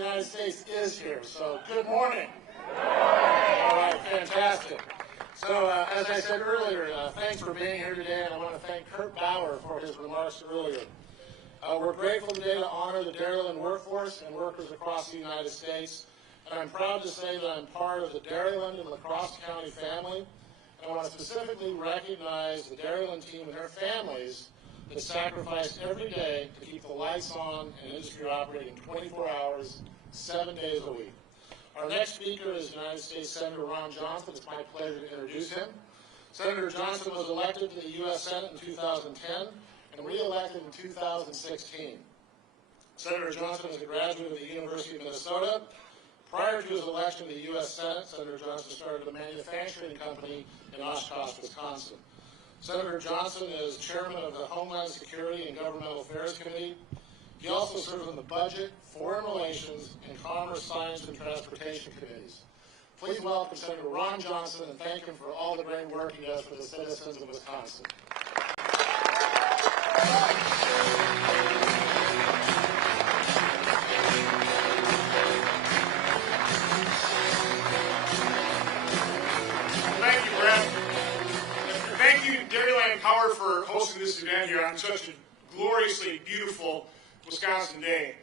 the United States is here. So good morning. All right, fantastic. So as I said earlier, thanks for being here today, and I want to thank Kurt Bauer for his remarks earlier. We're grateful today to honor the Dairyland workforce and workers across the United States, and I'm proud to say that I'm part of the Dairyland and La Crosse County family, and I want to specifically recognize the Dairyland team and their families that sacrifice every day to keep the lights on and industry operating 24 hours, 7 days a week. Our next speaker is United States Senator Ron Johnson. It's my pleasure to introduce him. Senator Johnson was elected to the U.S. Senate in 2010 and re-elected in 2016. Senator Johnson is a graduate of the University of Minnesota. Prior to his election to the U.S. Senate, Senator Johnson started a manufacturing company in Oshkosh, Wisconsin. Senator Johnson is chairman of the Homeland Security and Governmental Affairs Committee. He also serves on the Budget, Foreign Relations, and Commerce, Science, and Transportation Committees. Please welcome Senator Ron Johnson and thank him for all the great work he does for the citizens of Wisconsin. Thank you, Brett. Thank you, Dairyland Power, for hosting this event here on such a gloriously beautiful Wisconsin day.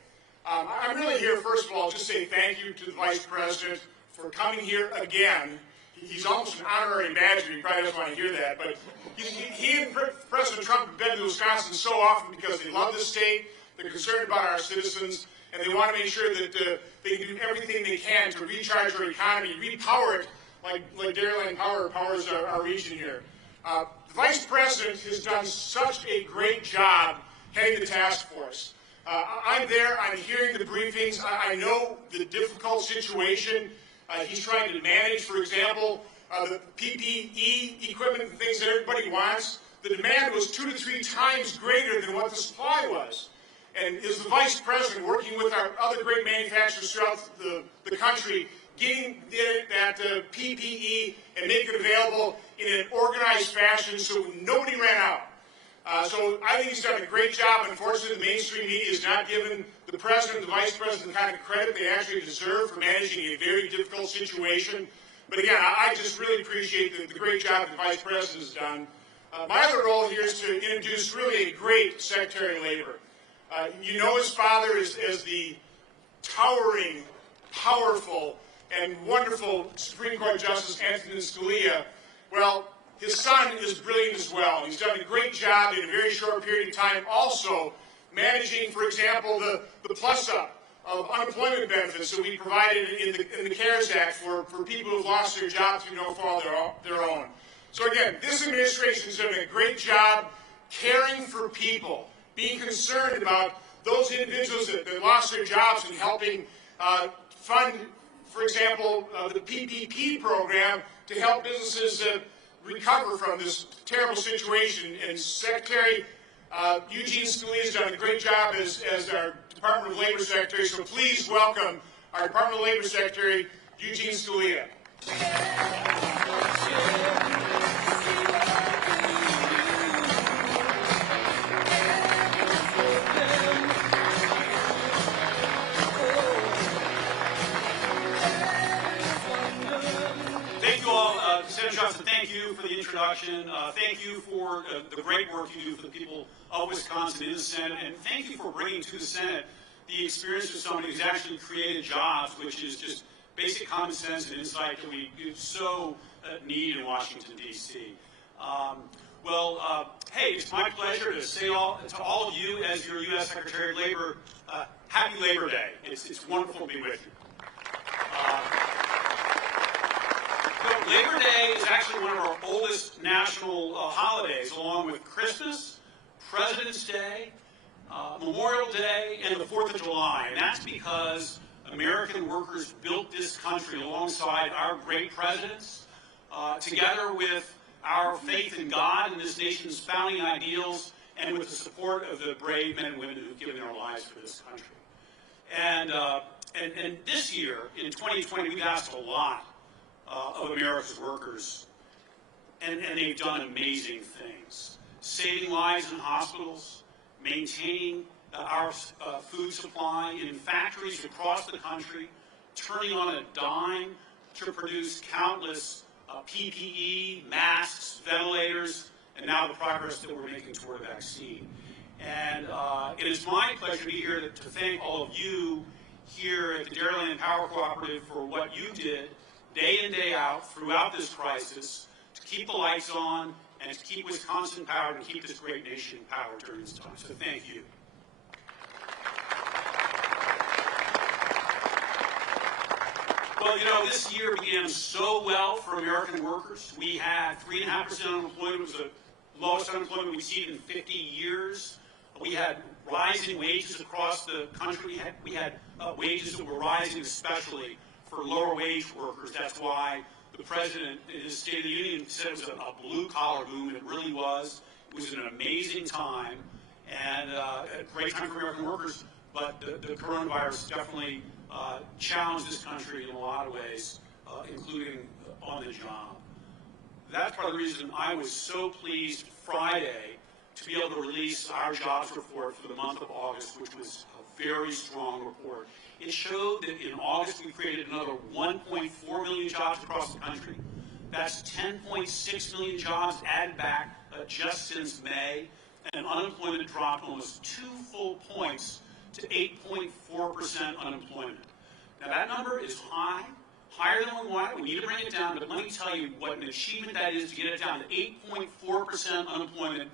I'm really here, first of all, just say thank you to the Vice President for coming here again. He's almost an honorary badger. He probably doesn't want to hear that, but he and President Trump have been to Wisconsin so often because they love the state, they're concerned about our citizens, and they want to make sure that they can do everything they can to recharge our economy, repower it like Dairyland Power powers our region here. The Vice President has done such a great job heading the task force. I'm there, I'm hearing the briefings, I know the difficult situation he's trying to manage. For example, the PPE equipment and things that everybody wants, the demand was 2 to 3 times greater than what the supply was. And as the Vice President, working with our other great manufacturers throughout the country, getting that PPE and make it available in an organized fashion so nobody ran out. So I think he's done a great job. Unfortunately, the mainstream media is not giving the President and the Vice President the kind of credit they actually deserve for managing a very difficult situation. But again, I just really appreciate the great job the Vice President has done. My other role here is to introduce really a great Secretary of Labor. You know his father as the towering, powerful, and wonderful Supreme Court Justice Antonin Scalia. Well, his son is brilliant as well. He's done a great job in a very short period of time also managing, for example, the plus-up of unemployment benefits that we provided in the CARES Act for people who have lost their jobs through no fault of their own. So again, this administration has done a great job caring for people, being concerned about those individuals that lost their jobs and helping fund, for example, the PPP program to help businesses recover from this terrible situation. And Secretary Eugene Scalia has done a great job as our Department of Labor Secretary. So please welcome our Department of Labor Secretary, Eugene Scalia. Senator Johnson, thank you for the introduction. Thank you for the great work you do for the people of Wisconsin in the Senate. And thank you for bringing to the Senate the experience of somebody who's actually created jobs, which is just basic common sense and insight that we so need in Washington, D.C. Hey, it's my pleasure to say to all of you as your U.S. Secretary of Labor, Happy Labor Day. It's wonderful to be with you. Labor Day is actually one of our oldest national holidays, along with Christmas, President's Day, Memorial Day, and the 4th of July. And that's because American workers built this country alongside our great presidents, together with our faith in God and this nation's founding ideals, and with the support of the brave men and women who've given their lives for this country. And this year, in 2020, we've asked a lot of America's workers, and they've done amazing things, saving lives in hospitals, maintaining our food supply in factories across the country, turning on a dime to produce countless PPE, masks, ventilators, and now the progress that we're making toward a vaccine. And it is my pleasure to be here to thank all of you here at the Dairyland Power Cooperative for what you did day in, day out throughout this crisis to keep the lights on and to keep Wisconsin powered and keep this great nation powered during this time. So thank you. Well, you know, this year began so well for American workers. We had 3.5% unemployment. It was the lowest unemployment we've seen in 50 years. We had rising wages across the country. We had wages that were rising, especially for lower wage workers. That's why the president in his State of the Union said it was a blue-collar boom. It really was. It was an amazing time and a great time for American workers. But the coronavirus definitely challenged this country in a lot of ways, including on the job. That's part of the reason I was so pleased Friday to be able to release our jobs report for the month of August, which was a very strong report. It showed that in August we created another 1.4 million jobs across the country. That's 10.6 million jobs added back just since May, and unemployment dropped almost 2 full points to 8.4% unemployment. Now that number is higher than we want. We need to bring it down, but let me tell you what an achievement that is to get it down to 8.4% unemployment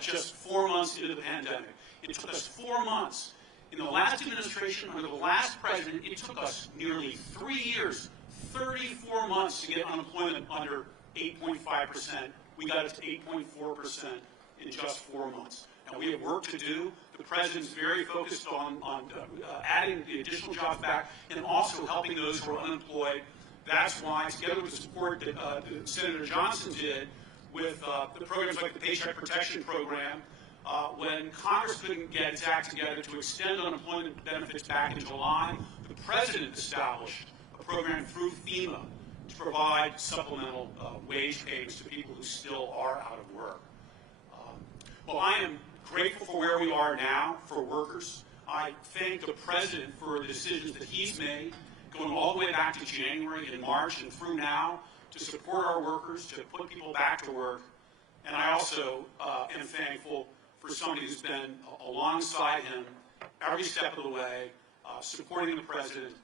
just 4 months into the pandemic. It took us 4 months. In the last administration, under the last president, it took us nearly 3 years, 34 months to get unemployment under 8.5%. We got it to 8.4% in just 4 months. Now, we have work to do. The president's very focused on adding the additional jobs back and also helping those who are unemployed. That's why, together with the support that Senator Johnson did with the programs like the Paycheck Protection Program, when Congress couldn't get its act together to extend unemployment benefits back in July, the president established a program through FEMA to provide supplemental wage payments to people who still are out of work. Well, I am grateful for where we are now for workers. I thank the president for the decisions that he's made, going all the way back to January and March and through now, to support our workers, to put people back to work. And I also am thankful for somebody who's been alongside him every step of the way, supporting the president,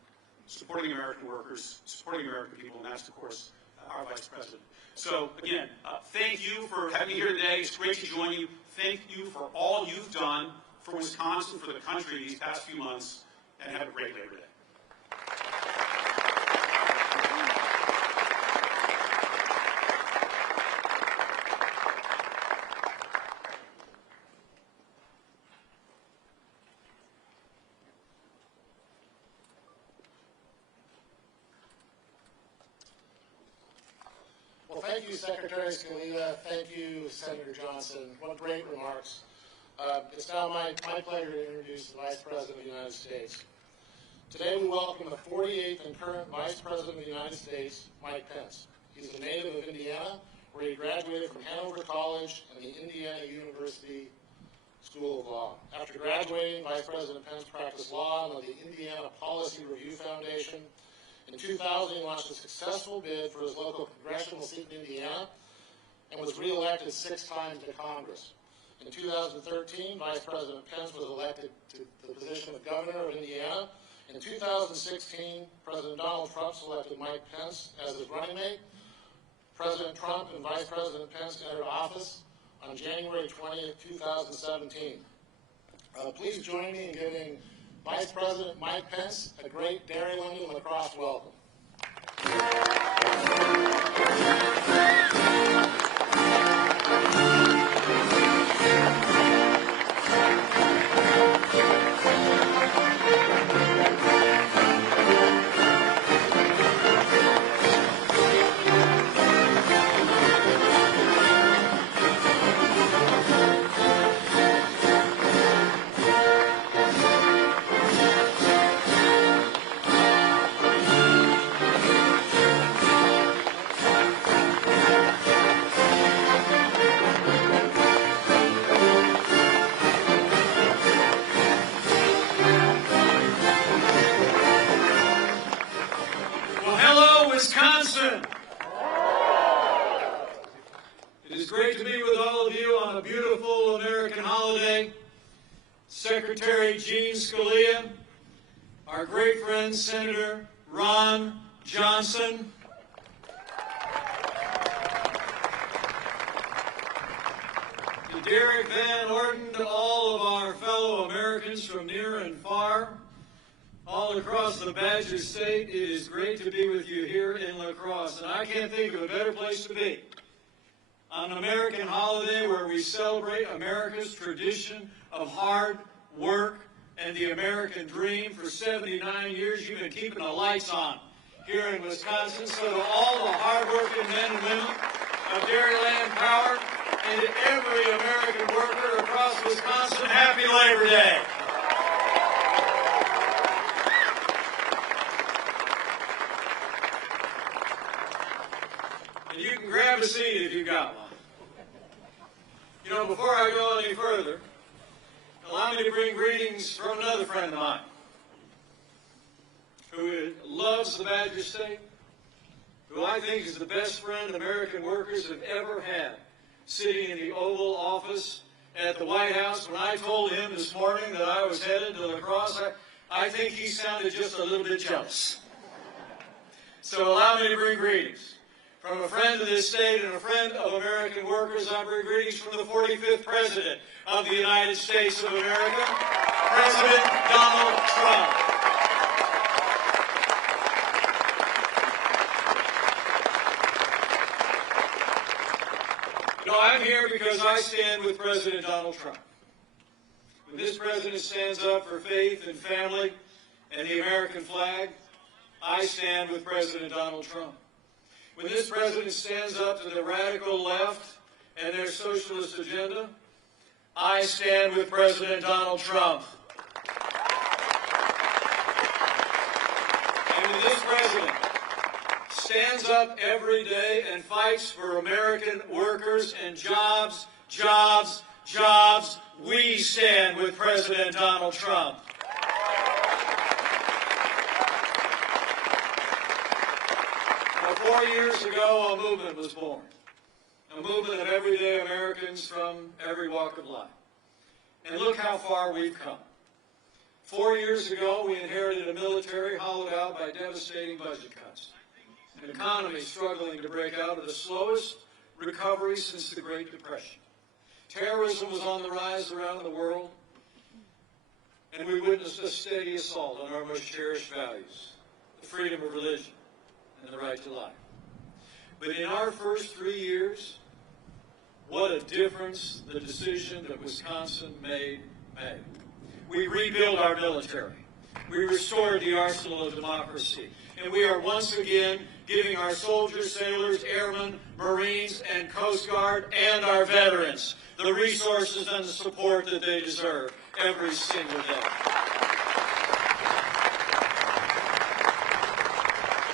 supporting American workers, supporting American people, and that's, of course, our vice president. So, again, thank you for having me here today. It's great to join you. Thank you for all you've done for Wisconsin, for the country these past few months, and have a great Labor Day. Well, thank you, Secretary Scalia. Thank you, Senator Johnson. What great remarks. It's now my pleasure to introduce the Vice President of the United States. Today we welcome the 48th and current Vice President of the United States, Mike Pence. He's a native of Indiana, where he graduated from Hanover College and the Indiana University School of Law. After graduating, Vice President Pence practiced law and led the Indiana Policy Review Foundation. In 2000, he launched a successful bid for his local congressional seat in Indiana and was reelected 6 times to Congress. In 2013, Vice President Pence was elected to the position of Governor of Indiana. In 2016, President Donald Trump selected Mike Pence as his running mate. President Trump and Vice President Pence entered office on January 20th, 2017. Please join me in giving Vice President Mike Pence a great Dairyland and Crosse welcome. great to be with all of you on a beautiful American holiday. Secretary Gene Scalia, our great friend Senator Ron Johnson, to Derek Van Orden, to all of our fellow Americans from near and far, all across the Badger State, it is great to be with you here in La Crosse, and I can't think of a better place to be on an American holiday where we celebrate America's tradition of hard work and the American dream. For 79 years, you've been keeping the lights on here in Wisconsin. So to all the hardworking men and women of Dairyland Power and to every American worker across Wisconsin, happy Labor Day. And you can grab a seat if you got one. You know, before I go any further, allow me to bring greetings from another friend of mine who loves the Badger State, who I think is the best friend American workers have ever had, sitting in the Oval Office at the White House. When I told him this morning that I was headed to La Crosse, I think he sounded just a little bit jealous. So allow me to bring greetings from a friend of this state and a friend of American workers. I bring greetings from the 45th President of the United States of America, President Donald Trump. No, I'm here because I stand with President Donald Trump. When this president stands up for faith and family and the American flag, I stand with President Donald Trump. When this president stands up to the radical left and their socialist agenda, I stand with President Donald Trump. And when this president stands up every day and fights for American workers and jobs, jobs, jobs, we stand with President Donald Trump. 4 years ago, a movement was born, a movement of everyday Americans from every walk of life. And look how far we've come. 4 years ago, we inherited a military hollowed out by devastating budget cuts, an economy struggling to break out of the slowest recovery since the Great Depression. Terrorism was on the rise around the world, and we witnessed a steady assault on our most cherished values, the freedom of religion and the right to life. But in our first 3 years, what a difference the decision that Wisconsin made. We rebuilt our military. We restored the arsenal of democracy. And we are once again giving our soldiers, sailors, airmen, Marines, and Coast Guard, and our veterans the resources and the support that they deserve every single day.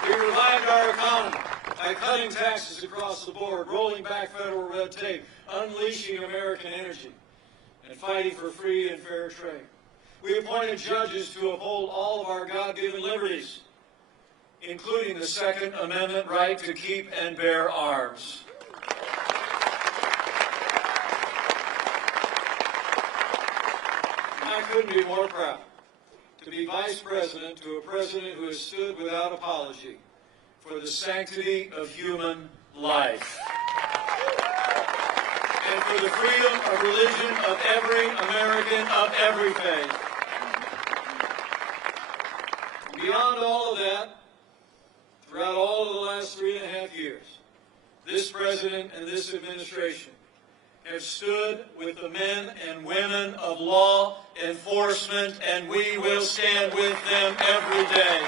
We revived our economy by cutting taxes across the board, rolling back federal red tape, unleashing American energy, and fighting for free and fair trade. We appointed judges to uphold all of our God-given liberties, including the Second Amendment right to keep and bear arms. I couldn't be more proud to be vice president to a president who has stood without apology for the sanctity of human life and for the freedom of religion of every American of every faith. Beyond all of that, throughout all of the last 3.5 years, this president and this administration have stood with the men and women of law enforcement, and we will stand with them every day.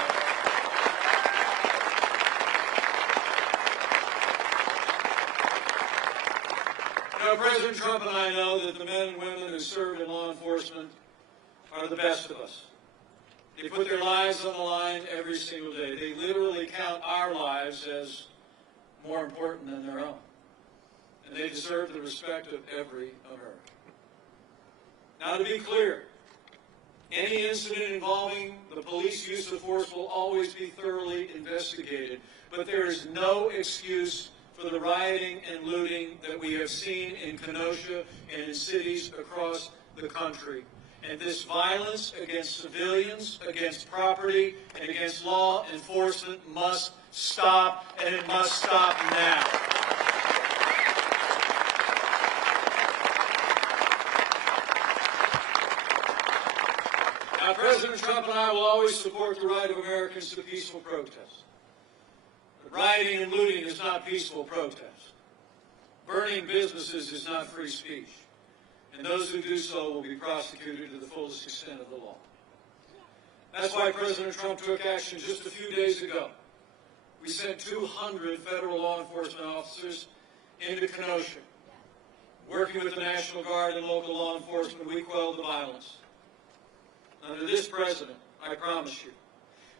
Now, President Trump and I know that the men and women who serve in law enforcement are the best of us. They put their lives on the line every single day. They literally count our lives as more important than their own. And they deserve the respect of every American. Now, to be clear, any incident involving the police use of force will always be thoroughly investigated, but there is no excuse for the rioting and looting that we have seen in Kenosha and in cities across the country. And this violence against civilians, against property, and against law enforcement must stop, and it must stop now. Now, President Trump and I will always support the right of Americans to peaceful protest. But rioting and looting is not peaceful protest. Burning businesses is not free speech. And those who do so will be prosecuted to the fullest extent of the law. That's why President Trump took action just a few days ago. We sent 200 federal law enforcement officers into Kenosha. Working with the National Guard and local law enforcement, we quelled the violence. Under this president, I promise you,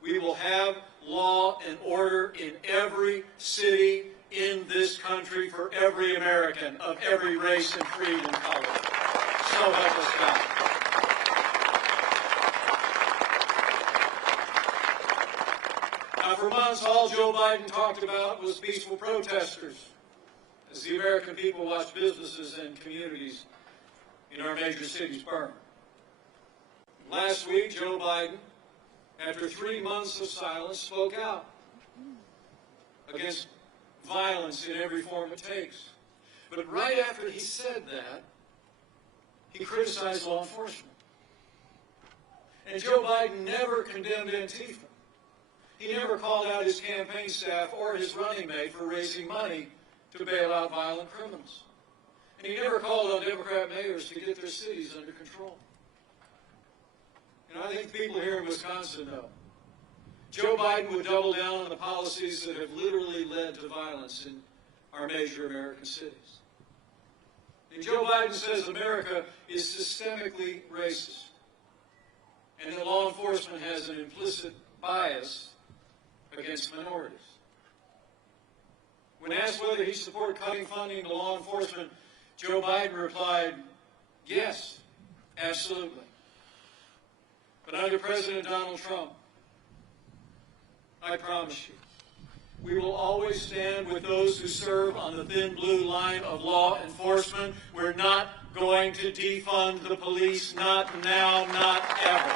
we will have law and order in every city in this country for every American of every race and creed and color. So help us God. Now, for months, all Joe Biden talked about was peaceful protesters as the American people watched businesses and communities in our major cities burn. Last week, Joe Biden, after 3 months of silence, spoke out against violence in every form it takes. But right after he said that, he criticized law enforcement. And Joe Biden never condemned Antifa. He never called out his campaign staff or his running mate for raising money to bail out violent criminals. And he never called on Democrat mayors to get their cities under control. And I think people here in Wisconsin know Joe Biden would double down on the policies that have literally led to violence in our major American cities. And Joe Biden says America is systemically racist and that law enforcement has an implicit bias against minorities. When asked whether he supported cutting funding to law enforcement, Joe Biden replied, yes, absolutely. But under President Donald Trump, I promise you, we will always stand with those who serve on the thin blue line of law enforcement. We're not going to defund the police, not now, not ever.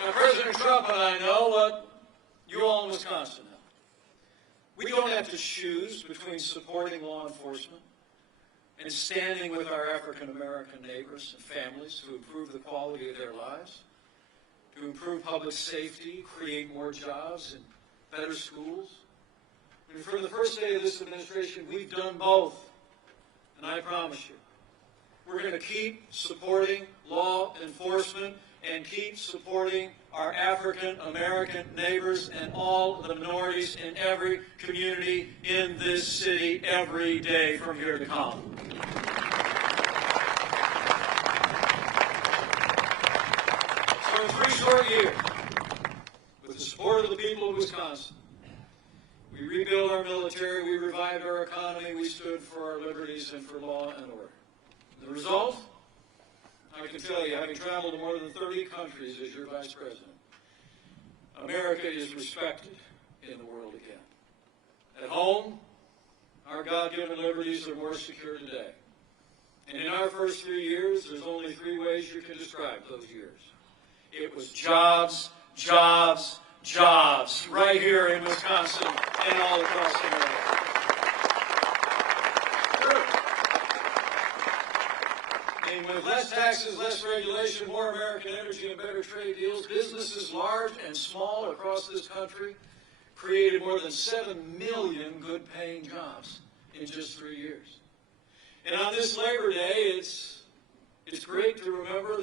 Now, President Trump and I know what you all in Wisconsin know. We don't have to choose between supporting law enforcement and standing with our African-American neighbors and families to improve the quality of their lives, to improve public safety, create more jobs and better schools. And from the first day of this administration, we've done both. And I promise you, we're going to keep supporting law enforcement and keep supporting our African-American neighbors and all the minorities in every community in this city every day from here to come. So in 3 short years, with the support of the people of Wisconsin, we rebuilt our military, we revived our economy, we stood for our liberties and for law and order. The result? I can tell you, having traveled to more than 30 countries as your vice president, America is respected in the world again. At home, our God-given liberties are more secure today. And in our first 3 years, there's only 3 ways you can describe those years. It was jobs, jobs, jobs, right here in Wisconsin and all across America. And with less taxes, less regulation, more American energy, and better trade deals, businesses large and small across this country created more than 7 million good-paying jobs in just 3 years. And on this Labor Day, it's great to remember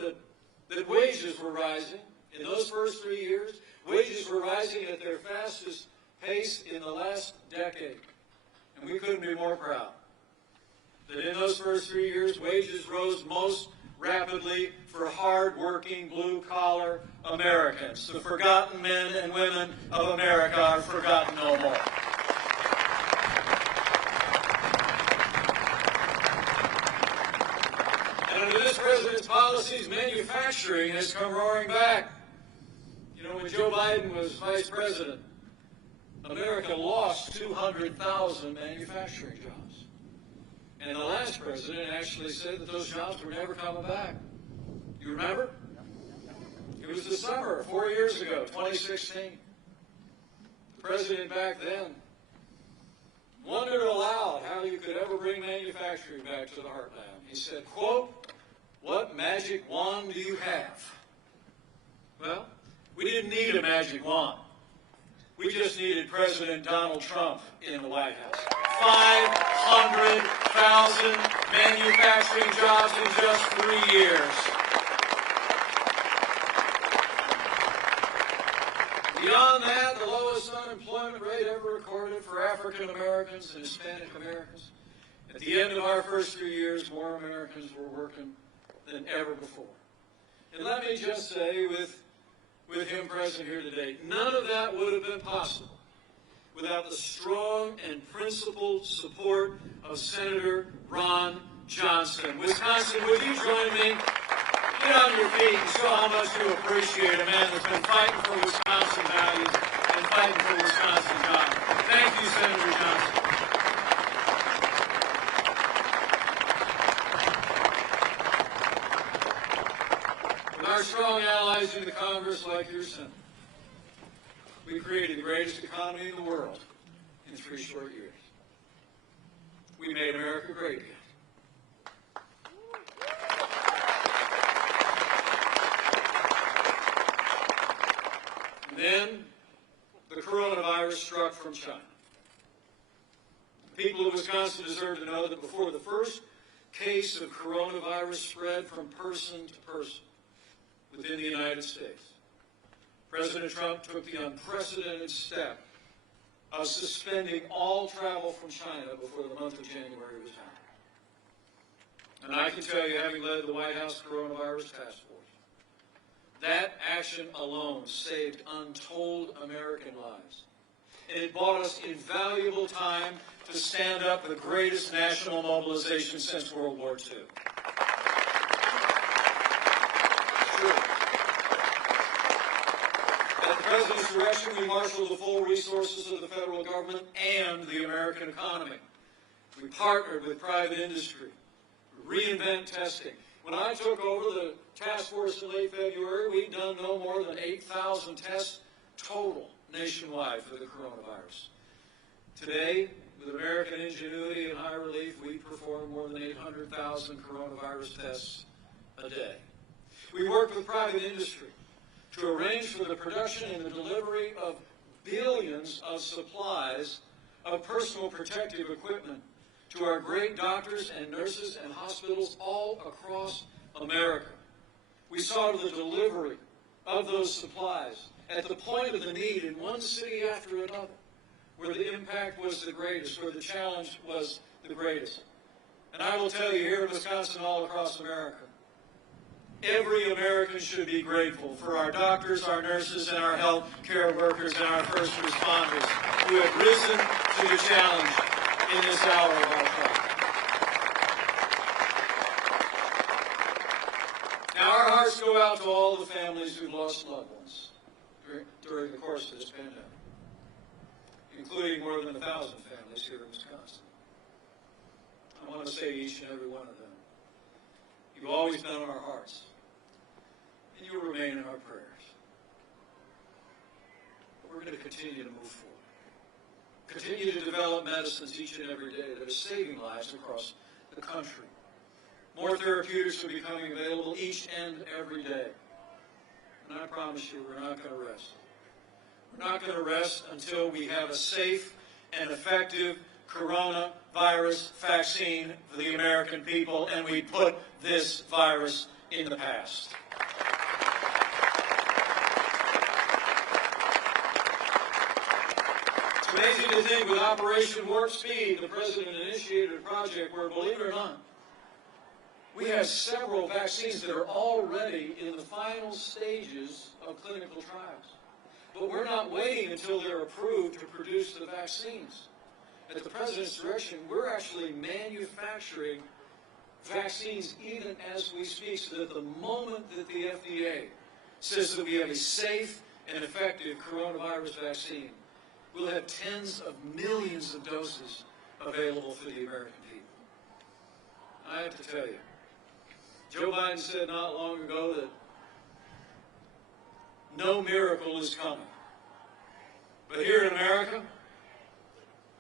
that wages were rising. In those first 3 years, wages were rising at their fastest pace in the last decade. And we couldn't be more proud that in those first 3 years, wages rose most rapidly for hard-working, blue-collar Americans. The forgotten men and women of America are forgotten no more. And under this president's policies, manufacturing has come roaring back. You know, when Joe Biden was vice president, America lost 200,000 manufacturing jobs. And the last president actually said that those jobs were never coming back. You remember? It was the summer, 4 years ago, 2016. The president back then wondered aloud how you could ever bring manufacturing back to the heartland. He said, quote, "What magic wand do you have?" Well, we didn't need a magic wand. We just needed President Donald Trump in the White House. 500,000 manufacturing jobs in just 3 years. Beyond that, the lowest unemployment rate ever recorded for African Americans and Hispanic Americans. At the end of our first 3 years, more Americans were working than ever before. And let me just say, with him present here today, none of that would have been possible without the strong and principled support of Senator Ron Johnson. Wisconsin, would you join me? Get on your feet and show how much you appreciate a man that's been fighting for Wisconsin values and fighting for Wisconsin jobs. Thank you, Senator Johnson. With our strong allies in the Congress like your Senate, we created the greatest economy in the world in 3 short years. We made America great again. Then the coronavirus struck from China. The people of Wisconsin deserve to know that before the first case of coronavirus spread from person to person within the United States, President Trump took the unprecedented step of suspending all travel from China before the month of January was out. And I can tell you, having led the White House Coronavirus Task Force, that action alone saved untold American lives. And it bought us invaluable time to stand up the greatest national mobilization since World War II. It's true. At the President's direction, we marshaled the full resources of the federal government and the American economy. We partnered with private industry, reinvent testing. When I took over the task force in late February, we'd done no more than 8,000 tests total nationwide for the coronavirus. Today, with American ingenuity and high relief, we perform more than 800,000 coronavirus tests a day. We work with private industry to arrange for the production and the delivery of billions of supplies of personal protective equipment to our great doctors and nurses and hospitals all across America. We saw to the delivery of those supplies at the point of the need in one city after another, where the impact was the greatest, where the challenge was the greatest. And I will tell you, here in Wisconsin, all across America, every American should be grateful for our doctors, our nurses, and our health care workers and our first responders who have risen to the challenge in this hour of our fight. Now, our hearts go out to all the families who've lost loved ones during the course of this pandemic, including more than 1,000 families here in Wisconsin. I want to say to each and every one of them, you've always been in our hearts, and you will remain in our prayers. But we're going to continue to move forward. Continue to develop medicines each and every day that are saving lives across the country. More therapeutics are becoming available each and every day. And I promise you, we're not going to rest. We're not going to rest until we have a safe and effective coronavirus vaccine for the American people, and we put this virus in the past. It's amazing to think with Operation Warp Speed, the President initiated a project where, believe it or not, we have several vaccines that are already in the final stages of clinical trials. But we're not waiting until they're approved to produce the vaccines. At the President's direction, we're actually manufacturing vaccines even as we speak, so that the moment that the FDA says that we have a safe and effective coronavirus vaccine, we'll have tens of millions of doses available for the American people. I have to tell you, Joe Biden said not long ago that no miracle is coming. But here in America,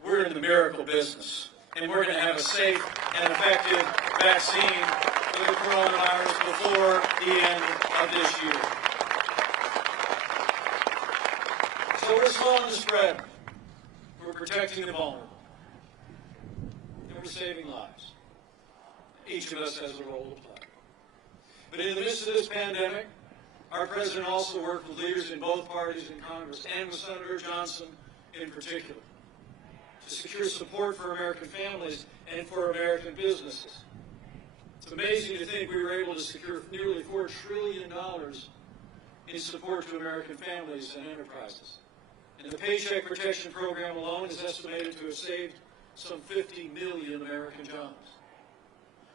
we're in the miracle business. And we're going to have a safe and effective vaccine for the coronavirus before the end of this year. So we're slowing the spread. We're protecting the vulnerable. And we're saving lives. Each of us has a role to play. But in the midst of this pandemic, our president also worked with leaders in both parties in Congress and with Senator Johnson in particular to secure support for American families and for American businesses. It's amazing to think we were able to secure nearly $4 trillion in support to American families and enterprises. And the Paycheck Protection Program alone is estimated to have saved some 50 million American jobs.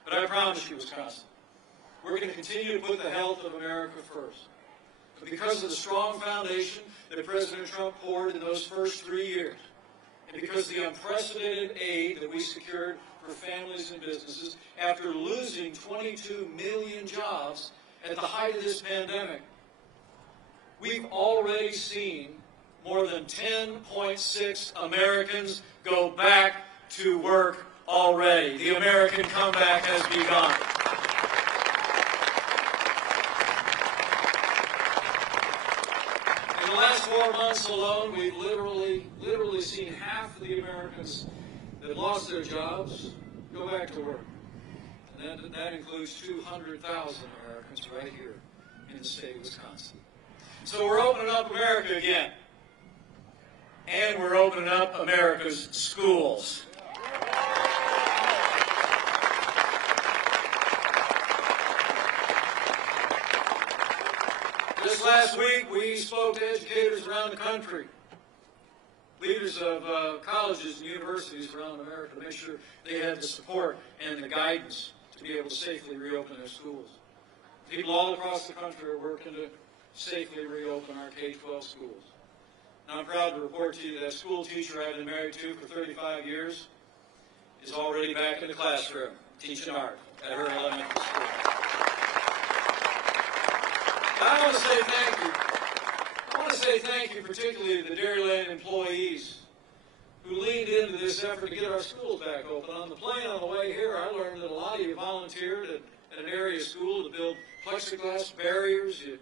But I promise you, Wisconsin, we're going to continue to put the health of America first. But because of the strong foundation that President Trump poured in those first 3 years, and because of the unprecedented aid that we secured for families and businesses after losing 22 million jobs at the height of this pandemic, we've already seen more than 10.6 Americans go back to work already. The American comeback has begun. In the last 4 months alone, we've literally seen half of the Americans that lost their jobs go back to work. And that includes 200,000 Americans right here in the state of Wisconsin. So we're opening up America again. And we're opening up America's schools. Just last week, we spoke to educators around the country, leaders of colleges and universities around America, to make sure they had the support and the guidance to be able to safely reopen their schools. People all across the country are working to safely reopen our K-12 schools. Now, I'm proud to report to you that a school teacher I've been married to for 35 years is already back in the classroom teaching art at her elementary school. I want to say thank you. I want to say thank you particularly to the Dairyland employees who leaned into this effort to get our schools back open. On the plane on the way here, I learned that a lot of you volunteered at an area school to build plexiglass barriers. You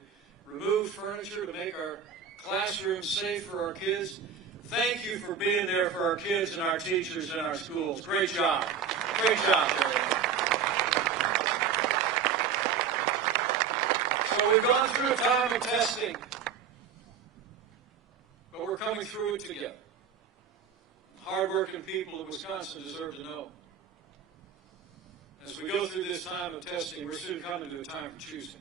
removed furniture to make our classrooms safe for our kids. Thank you for being there for our kids and our teachers and our schools. Great job. Great job, Dairyland. So we've gone through a time of testing, but we're coming through it together. Hard-working people of Wisconsin deserve to know. As we go through this time of testing, we're soon coming to a time for choosing.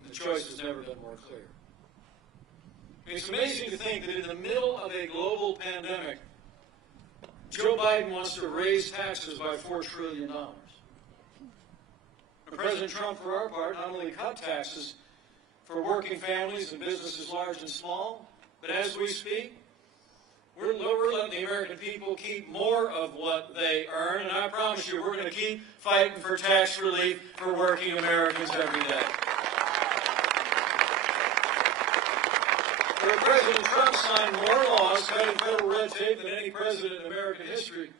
And the choice has never been more clear. I mean, it's amazing to think that in the middle of a global pandemic, Joe Biden wants to raise taxes by $4 trillion. And President Trump, for our part, not only cut taxes for working families and businesses large and small, but as we speak, we're letting the American people keep more of what they earn, and I promise you, we're going to keep fighting for tax relief for working Americans every day. Where President Trump signed more laws cutting federal red tape than any president in American history,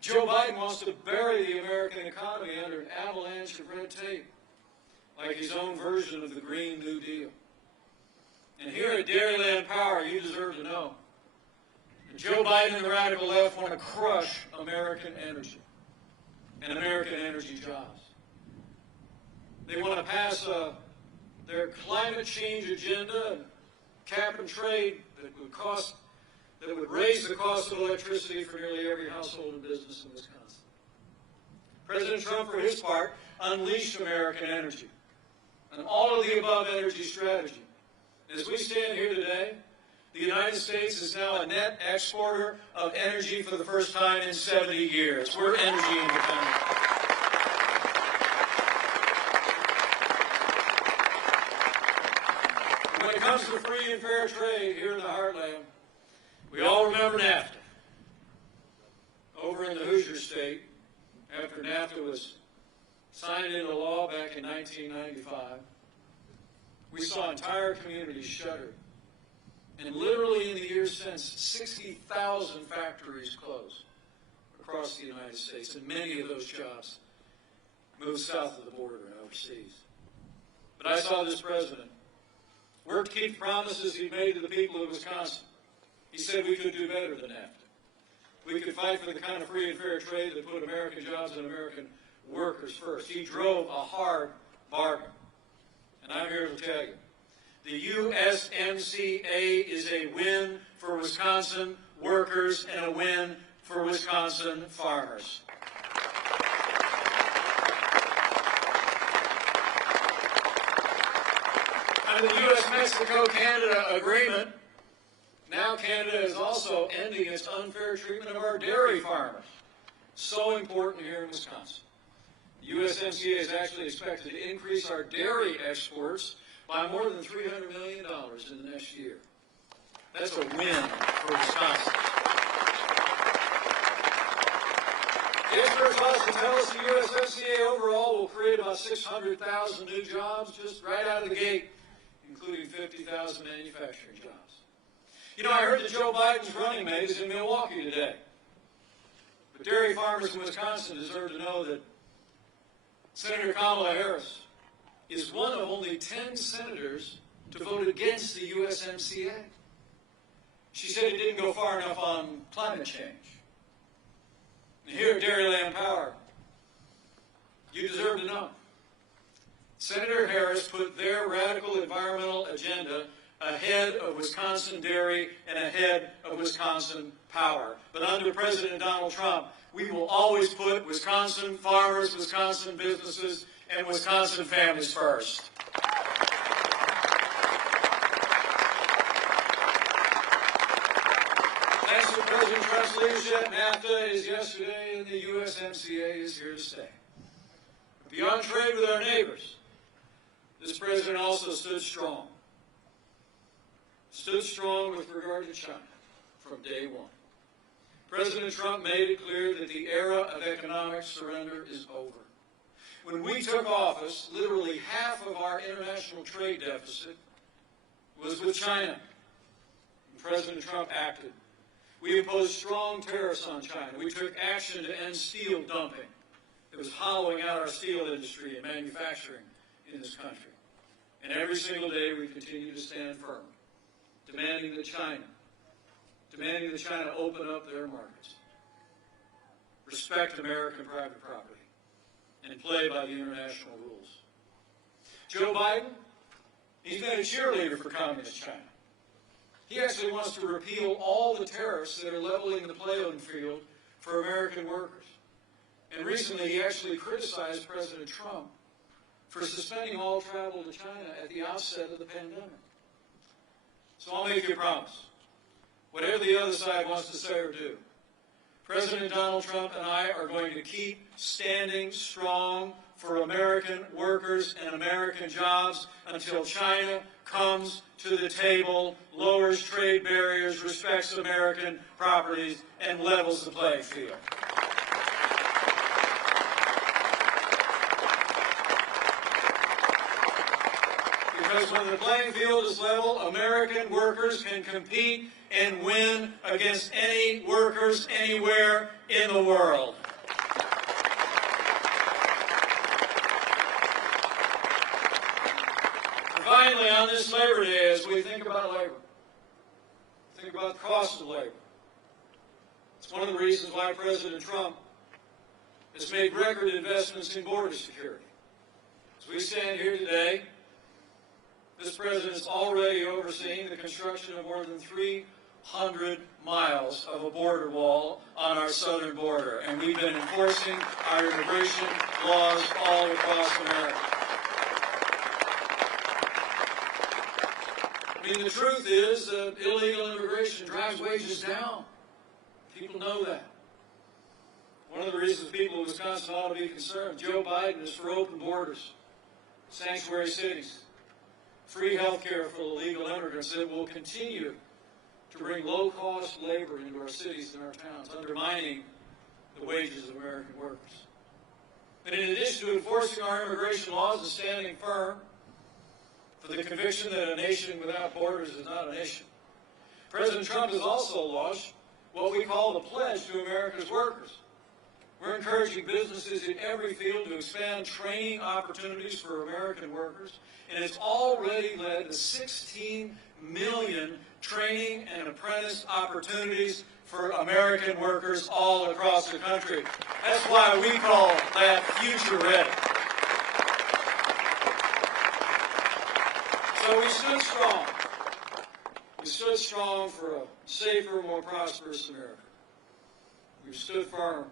Joe Biden wants to bury the American economy under an avalanche of red tape, like his own version of the Green New Deal. And here at Dairyland Power, you deserve to know that Joe Biden and the radical left want to crush American energy and American energy jobs. They want to pass their climate change agenda and cap and trade that would raise the cost of electricity for nearly every household and business in Wisconsin. President Trump, for his part, unleashed American energy and all of the above energy strategy. As we stand here today, the United States is now a net exporter of energy for the first time in 70 years. We're energy independent. comes to free and fair trade here in the heartland, we all remember NAFTA. Over in the Hoosier State, after NAFTA was signed into law back in 1995, we saw entire communities shuttered. And literally in the years since, 60,000 factories closed across the United States, and many of those jobs moved south of the border and overseas. But I saw this president work to keep the promises he made to the people of Wisconsin. He said we could do better than NAFTA. We could fight for the kind of free and fair trade that put American jobs and American workers first. He drove a hard bargain. And I'm here to tell you, the USMCA is a win for Wisconsin workers and a win for Wisconsin farmers. Under the U.S.-Mexico-Canada agreement, now Canada is also ending its unfair treatment of our dairy farmers. So important here in Wisconsin. The USMCA is actually expected to increase our dairy exports by more than $300 million in the next year. That's a win for Wisconsin. The experts also tell us the USMCA overall will create about 600,000 new jobs just right out of the gate, including 50,000 manufacturing jobs. You know, I heard that Joe Biden's running mate is in Milwaukee today. But dairy farmers in Wisconsin deserve to know that Senator Kamala Harris is one of only 10 senators to vote against the USMCA. She said it didn't go far enough on climate change. And here at Dairyland Power, you deserve to know. Senator Harris put their radical environmental agenda ahead of Wisconsin dairy and ahead of Wisconsin power. But under President Donald Trump, we will always put Wisconsin farmers, Wisconsin businesses, and Wisconsin families first. Thanks to President Trump's leadership, NAFTA is yesterday and the USMCA is here to stay. Beyond trade with our neighbors, this president also stood strong. Stood strong with regard to China from day one. President Trump made it clear that the era of economic surrender is over. When we took office, literally half of our international trade deficit was with China. And President Trump acted. We imposed strong tariffs on China. We took action to end steel dumping. It was hollowing out our steel industry and manufacturing in this country. And every single day we continue to stand firm, demanding that China open up their markets, respect American private property, and play by the international rules. Joe Biden, he's been a cheerleader for communist China. He actually wants to repeal all the tariffs that are leveling the playing field for American workers. And recently he actually criticized President Trump for suspending all travel to China at the outset of the pandemic. So I'll make you a promise. Whatever the other side wants to say or do, President Donald Trump and I are going to keep standing strong for American workers and American jobs until China comes to the table, lowers trade barriers, respects American properties, and levels the playing field. Because when the playing field is level, American workers can compete and win against any workers anywhere in the world. And finally, on this Labor Day, as we think about labor, think about the cost of labor. It's one of the reasons why President Trump has made record investments in border security. As we stand here today, this president is already overseeing the construction of more than 300 miles of a border wall on our southern border, and we've been enforcing our immigration laws all across America. I mean, the truth is that illegal immigration drives wages down. People know that. One of the reasons people in Wisconsin ought to be concerned, Joe Biden is for open borders, sanctuary cities. free health care for illegal immigrants that will continue to bring low-cost labor into our cities and our towns, undermining the wages of American workers. And in addition to enforcing our immigration laws and standing firm for the conviction that a nation without borders is not a nation, President Trump has also launched what we call the Pledge to America's Workers. We're encouraging businesses in every field to expand training opportunities for American workers, and it's already led to 16 million training and apprentice opportunities for American workers all across the country. That's why we call that Future Ready. So we stood strong. We stood strong for a safer, more prosperous America. We stood firm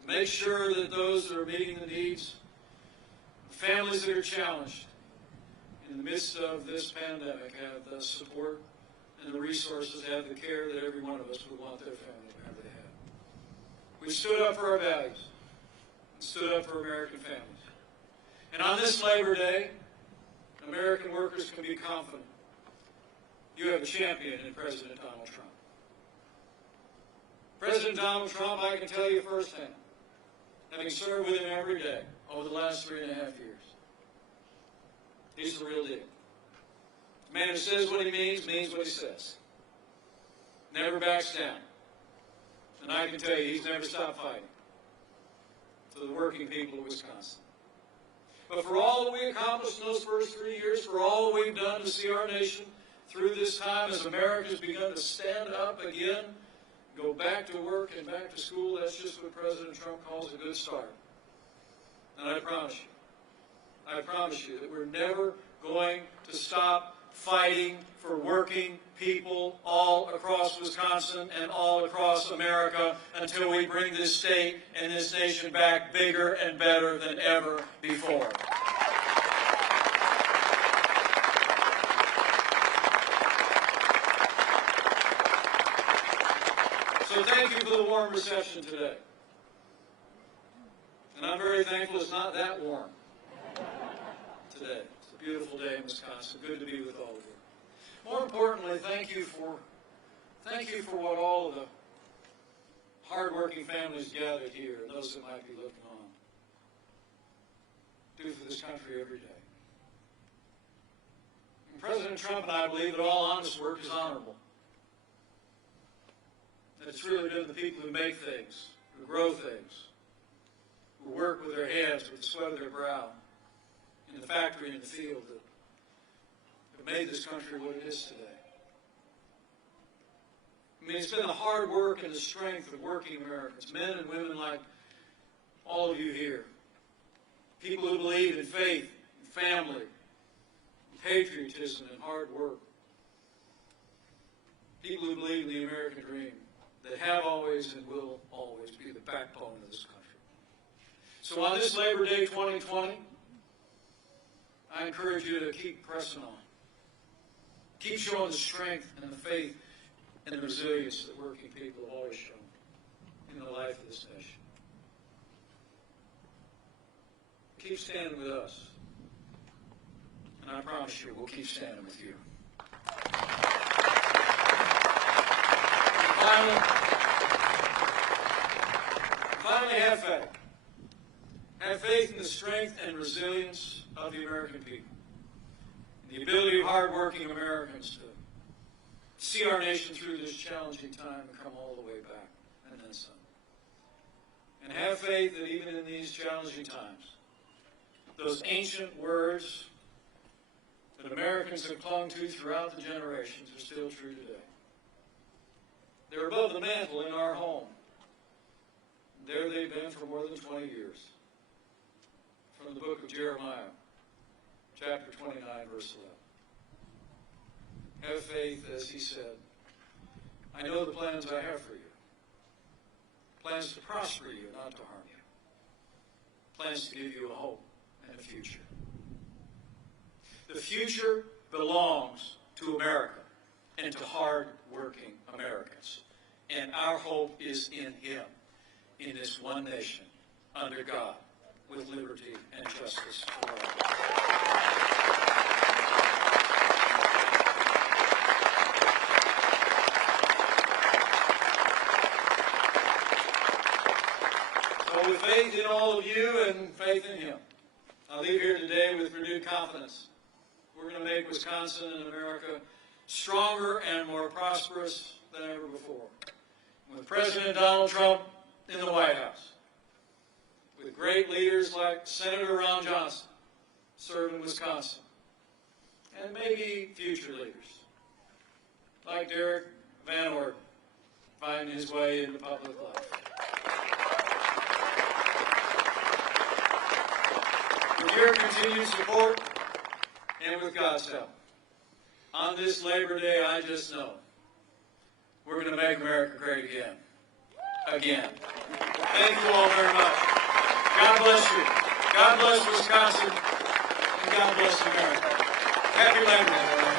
to make sure that those that are meeting the needs, the families that are challenged in the midst of this pandemic, have the support and the resources, have the care that every one of us would want their family member to have. We stood up for our values and stood up for American families. And on this Labor Day, American workers can be confident you have a champion in President Donald Trump. President Donald Trump, I can tell you firsthand, having served with him every day over the last 3.5 years, he's the real deal. The man who says what he means what he says. Never backs down. And I can tell you, he's never stopped fighting for the working people of Wisconsin. But for all that we accomplished in those first 3 years, for all that we've done to see our nation through this time as America's begun to stand up again, go back to work and back to school, that's just what President Trump calls a good start. And I promise you that we're never going to stop fighting for working people all across Wisconsin and all across America until we bring this state and this nation back bigger and better than ever before. So thank you for the warm reception today. And I'm very thankful it's not that warm today. It's a beautiful day in Wisconsin. Good to be with all of you. More importantly, thank you for what all of the hardworking families gathered here and those that might be looking on do for this country every day. And President Trump and I believe that all honest work is honorable. That it's really been the people who make things, who grow things, who work with their hands, with the sweat of their brow, in the factory and the field, that have made this country what it is today. I mean, it's been the hard work and the strength of working Americans, men and women like all of you here, people who believe in faith, in family, in patriotism, and hard work, people who believe in the American dream, that have always and will always be the backbone of this country. So on this Labor Day 2020, I encourage you to keep pressing on. Keep showing the strength and the faith and the resilience that working people have always shown in the life of this nation. Keep standing with us. And I promise you, we'll keep standing with you. Finally, have faith. Have faith in the strength and resilience of the American people. The ability of hardworking Americans to see our nation through this challenging time and come all the way back, and then some. And have faith that even in these challenging times, those ancient words that Americans have clung to throughout the generations are still true today. They're above the mantle in our home. There they've been for more than 20 years. From the book of Jeremiah, chapter 29, verse 11. Have faith, as he said. I know the plans I have for you. Plans to prosper you, not to harm you. Plans to give you a hope and a future. The future belongs to America and to hard-working Americans. And our hope is in him, in this one nation, under God, with liberty and justice for all. faith in all of you and faith in him. I leave here today with renewed confidence. We're going to make Wisconsin and America stronger and more prosperous than ever before. With President Donald Trump in the White House, with great leaders like Senator Ron Johnson serving Wisconsin, and maybe future leaders like Derek Van Orden finding his way into public life. With your continued support and with God's help, on this Labor Day, I just know we're going to make America great again. Again. Thank you all very much. God bless you. God bless Wisconsin. And God bless America. Happy Labor Day.